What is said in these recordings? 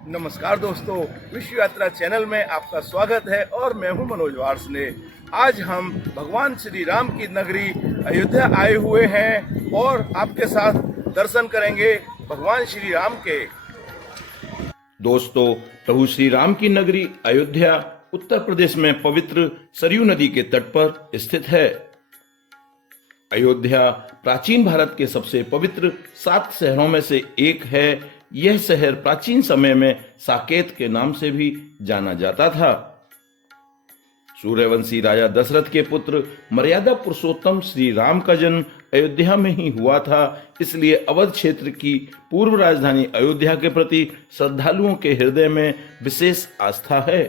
नमस्कार दोस्तों, विश्व यात्रा चैनल में आपका स्वागत है और मैं हूं मनोज वार्ष्णेय। आज हम भगवान श्री राम की नगरी अयोध्या आए हुए हैं और आपके साथ दर्शन करेंगे भगवान श्री राम के। दोस्तों, प्रभु श्री राम की नगरी अयोध्या उत्तर प्रदेश में पवित्र सरयू नदी के तट पर स्थित है। अयोध्या प्राचीन भारत के सबसे पवित्र 7 शहरों में से एक है। यह शहर प्राचीन समय में साकेत के नाम से भी जाना जाता था। सूर्यवंशी राजा दशरथ के पुत्र मर्यादा पुरुषोत्तम श्री राम का जन्म अयोध्या में ही हुआ था, इसलिए अवध क्षेत्र की पूर्व राजधानी अयोध्या के प्रति श्रद्धालुओं के हृदय में विशेष आस्था है।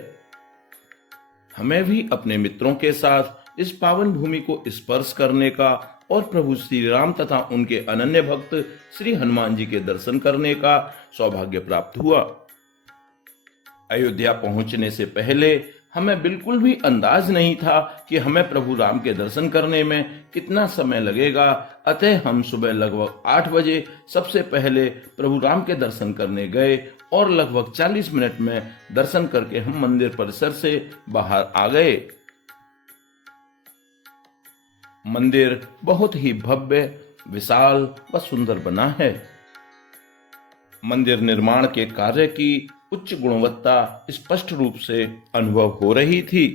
हमें भी अपने मित्रों के साथ इस पावन भूमि को स्पर्श करने का और प्रभु श्री राम तथा उनके अनन्य भक्त श्री हनुमान जी के दर्शन करने का सौभाग्य प्राप्त हुआ। अयोध्या पहुंचने से पहले हमें बिल्कुल भी अंदाज नहीं था कि हमें प्रभु राम के दर्शन करने में कितना समय लगेगा। अतः हम सुबह लगभग 8 बजे सबसे पहले प्रभु राम के दर्शन करने गए और लगभग 40 मिनट में दर्शन करके हम मंदिर परिसर से बाहर आ गए। मंदिर बहुत ही भव्य, विशाल व सुंदर बना है। मंदिर निर्माण के कार्य की उच्च गुणवत्ता स्पष्ट रूप से अनुभव हो रही थी।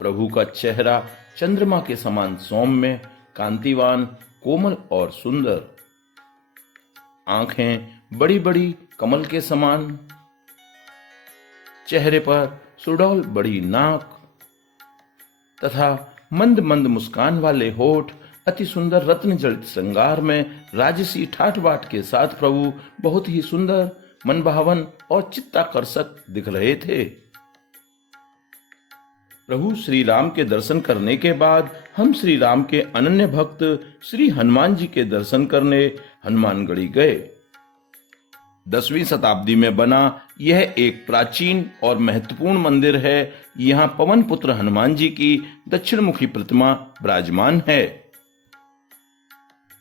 प्रभु का चेहरा चंद्रमा के समान सौम्य, कांतिवान, कोमल और सुंदर। आंखें बड़ी बड़ी कमल के समान, चेहरे पर सुडौल बड़ी नाक तथा मंद मंद मुस्कान वाले होठ, अति सुंदर रत्न जड़ित श्रृंगार में राजसी ठाठ बाट के साथ प्रभु बहुत ही सुंदर, मनभावन और चित्ताकर्षक दिख रहे थे। प्रभु श्री राम के दर्शन करने के बाद हम श्री राम के अनन्य भक्त श्री हनुमान जी के दर्शन करने हनुमानगढ़ी गए। 10वीं शताब्दी में बना यह एक प्राचीन और महत्वपूर्ण मंदिर है। यहाँ पवन पुत्र हनुमान जी की दक्षिण मुखी प्रतिमा विराजमान है।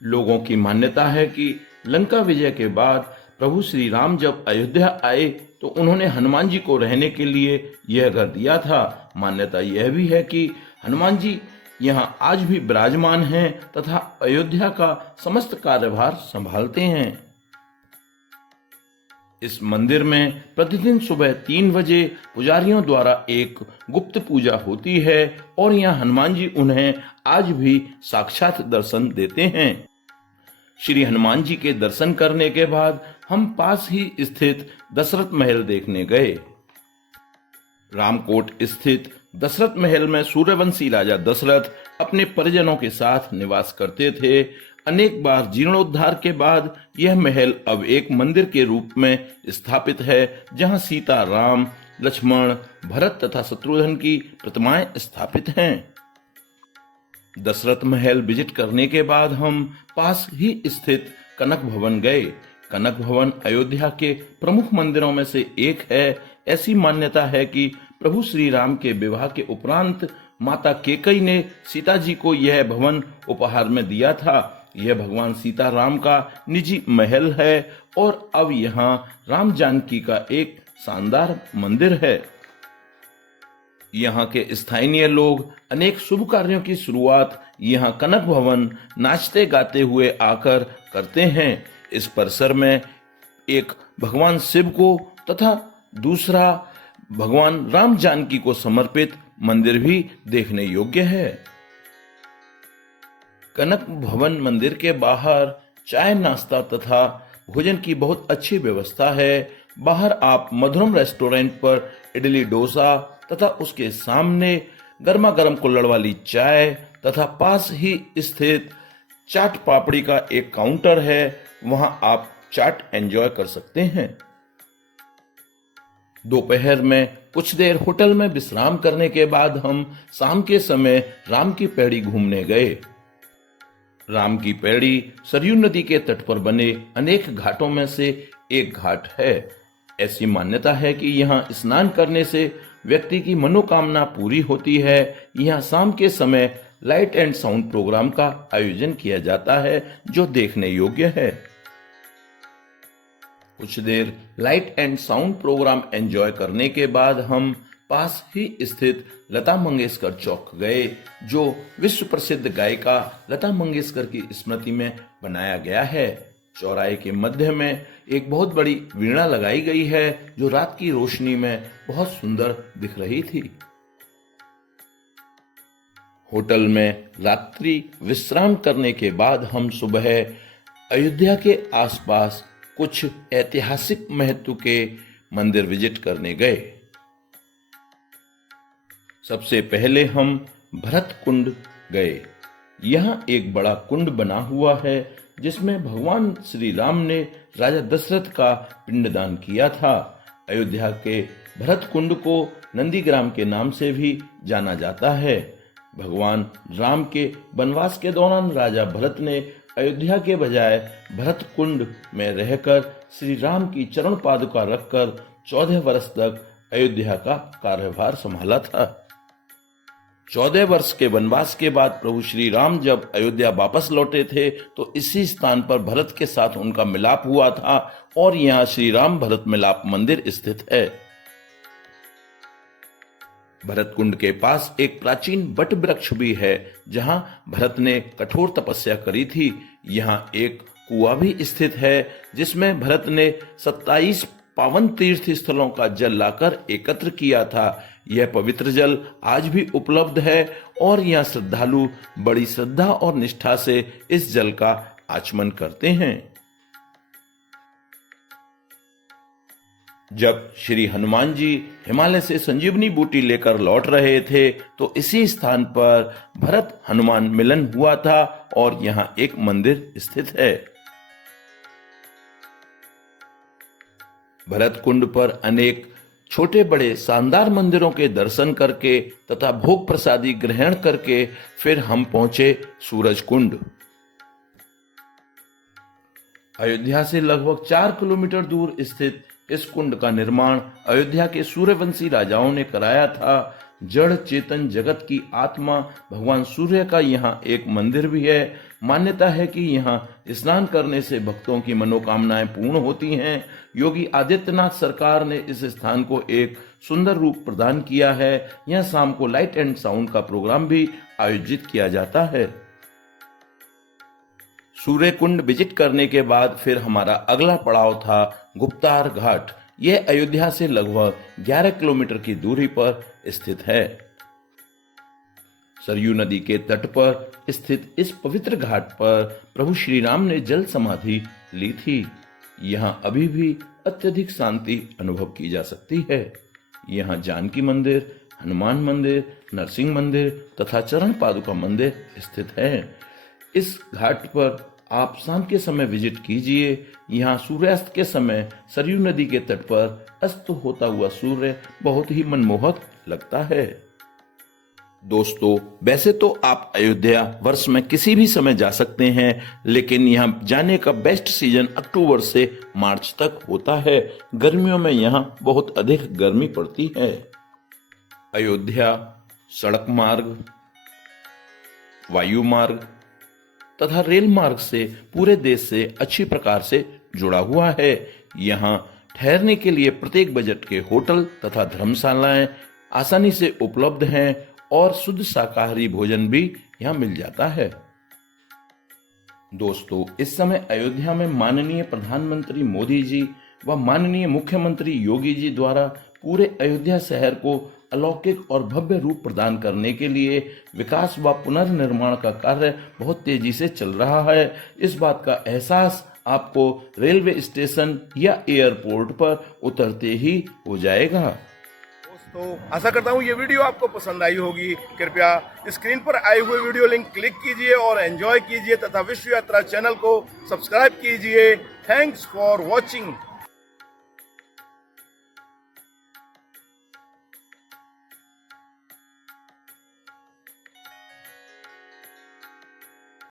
लोगों की मान्यता है कि लंका विजय के बाद प्रभु श्री राम जब अयोध्या आए तो उन्होंने हनुमान जी को रहने के लिए यह घर दिया था। मान्यता यह भी है कि हनुमान जी यहाँ आज भी विराजमान हैं तथा अयोध्या का समस्त कार्यभार संभालते हैं। इस मंदिर में प्रतिदिन सुबह 3 बजे पुजारियों द्वारा एक गुप्त पूजा होती है और यहाँ हनुमान जी उन्हें आज भी साक्षात दर्शन देते हैं। श्री हनुमान जी के दर्शन करने के बाद हम पास ही स्थित दशरथ महल देखने गए। रामकोट स्थित दशरथ महल में सूर्यवंशी राजा दशरथ अपने परिजनों के साथ निवास करते थे। अनेक बार जीर्णोद्धार के बाद यह महल अब एक मंदिर के रूप में स्थापित है, जहां सीता, राम, लक्ष्मण, भरत तथा शत्रुघ्न की प्रतिमाएं स्थापित हैं। दशरथ महल विजिट करने के बाद हम पास ही स्थित कनक भवन गए। कनक भवन अयोध्या के प्रमुख मंदिरों में से एक है। ऐसी मान्यता है कि प्रभु श्री राम के विवाह के उपरांत माता केकई ने सीता जी को यह भवन उपहार में दिया था। यह भगवान सीता राम का निजी महल है और अब यहाँ राम जानकी का एक शानदार मंदिर है। यहाँ के स्थानीय लोग अनेक शुभ कार्यों की शुरुआत यहाँ कनक भवन नाचते गाते हुए आकर करते हैं। इस परिसर में एक भगवान शिव को तथा दूसरा भगवान राम जानकी को समर्पित मंदिर भी देखने योग्य है। कनक भवन मंदिर के बाहर चाय, नाश्ता तथा भोजन की बहुत अच्छी व्यवस्था है। बाहर आप मधुरम रेस्टोरेंट पर इडली डोसा तथा उसके सामने गर्मा गर्म कुल्हड़ वाली चाय तथा पास ही स्थित चाट पापड़ी का एक काउंटर है, वहां आप चाट एंजॉय कर सकते हैं। दोपहर में कुछ देर होटल में विश्राम करने के बाद हम शाम के समय राम की पैड़ी घूमने गए। राम की पैड़ी सरयू नदी के तट पर बने अनेक घाटों में से एक घाट है। ऐसी मान्यता है कि यहाँ स्नान करने से व्यक्ति की मनोकामना पूरी होती है। यहाँ शाम के समय लाइट एंड साउंड प्रोग्राम का आयोजन किया जाता है जो देखने योग्य है। कुछ देर light and sound program enjoy करने के बाद हम पास ही स्थित लता मंगेशकर चौक गए, जो विश्व प्रसिद्ध गायिका लता मंगेशकर की स्मृति में बनाया गया है। चौराहे के मध्य में एक बहुत बड़ी वीणा लगाई गई है, जो रात की रोशनी में बहुत सुंदर दिख रही थी। होटल में रात्रि विश्राम करने के बाद हम सुबह अयोध्या के आसपास कुछ ऐतिहासिक महत्व के मंदिर विजिट करने गए। सबसे पहले हम भरत कुंड गए। यहाँ एक बड़ा कुंड बना हुआ है, जिसमें भगवान श्री राम ने राजा दशरथ का पिंडदान किया था। अयोध्या के भरत कुंड को नंदीग्राम के नाम से भी जाना जाता है। भगवान राम के वनवास के दौरान राजा भरत ने अयोध्या के बजाय भरत कुंड में रहकर श्री राम की चरण पादुका रखकर 14 वर्ष तक अयोध्या का कार्यभार संभाला था। 14 वर्ष के वनवास के बाद प्रभु श्री राम जब अयोध्या वापस लौटे थे, तो इसी स्थान पर भरत के साथ उनका मिलाप हुआ था और यहाँ श्री राम भरत मिलाप मंदिर स्थित है। भरत कुंड के पास एक प्राचीन वट वृक्ष भी है, जहां भरत ने कठोर तपस्या करी थी। यहाँ एक कुआं भी स्थित है, जिसमें भरत ने 27 पावन तीर्थ स्थलों का जल लाकर एकत्र किया था। यह पवित्र जल आज भी उपलब्ध है और यहाँ श्रद्धालु बड़ी श्रद्धा और निष्ठा से इस जल का आचमन करते हैं। जब श्री हनुमान जी हिमालय से संजीवनी बूटी लेकर लौट रहे थे, तो इसी स्थान पर भरत हनुमान मिलन हुआ था और यहाँ एक मंदिर स्थित है। भरत कुंड पर अनेक छोटे बड़े शानदार मंदिरों के दर्शन करके तथा भोग प्रसादी ग्रहण करके फिर हम पहुंचे सूरज कुंड। अयोध्या से लगभग 4 किलोमीटर दूर स्थित इस कुंड का निर्माण अयोध्या के सूर्यवंशी राजाओं ने कराया था। जड़ चेतन जगत की आत्मा भगवान सूर्य का यहाँ एक मंदिर भी है। मान्यता है कि यहाँ स्नान करने से भक्तों की मनोकामनाएं पूर्ण होती हैं। योगी आदित्यनाथ सरकार ने इस स्थान को एक सुंदर रूप प्रदान किया है। यहाँ शाम को लाइट एंड साउंड का प्रोग्राम भी आयोजित किया जाता है। सूर्य कुंड विजिट करने के बाद फिर हमारा अगला पड़ाव था गुप्तार घाट। यह अयोध्या से लगभग 11 किलोमीटर की दूरी पर स्थित है। सरयू नदी के तट पर स्थित इस पवित्र घाट पर प्रभु श्री राम ने जल समाधि ली थी। यहाँ अभी भी अत्यधिक शांति अनुभव की जा सकती है। यहाँ जानकी मंदिर, हनुमान मंदिर, नरसिंह मंदिर तथा चरण पादुका मंदिर स्थित है। इस घाट पर आप शाम के समय विजिट कीजिए। यहाँ सूर्यास्त के समय सरयू नदी के तट पर अस्त होता हुआ सूर्य बहुत ही मनमोहक लगता है। दोस्तों, वैसे तो आप अयोध्या वर्ष में किसी भी समय जा सकते हैं, लेकिन यहाँ जाने का बेस्ट सीजन अक्टूबर से मार्च तक होता है। गर्मियों में यहाँ बहुत अधिक गर्मी पड़ती है। अयोध्या सड़क मार्ग, वायु मार्ग तथा रेल मार्ग से पूरे देश से अच्छी प्रकार से जुड़ा हुआ है। यहाँ ठहरने के लिए प्रत्येक बजट के होटल तथा धर्मशालाएं आसानी से उपलब्ध हैं और शुद्ध शाकाहारी भोजन भी यहाँ मिल जाता है। दोस्तों, इस समय अयोध्या में माननीय प्रधानमंत्री मोदी जी व माननीय मुख्यमंत्री योगी जी द्वारा पूरे अयोध्या शहर को अलौकिक और भव्य रूप प्रदान करने के लिए विकास व पुनर्निर्माण का कार्य बहुत तेजी से चल रहा है। इस बात का एहसास आपको रेलवे स्टेशन या एयरपोर्ट पर उतरते ही हो जाएगा। तो आशा करता हूँ ये वीडियो आपको पसंद आई होगी। कृपया स्क्रीन पर आए हुए वीडियो लिंक क्लिक कीजिए और एंजॉय कीजिए तथा विश्व यात्रा चैनल को सब्सक्राइब कीजिए। Thanks for watching.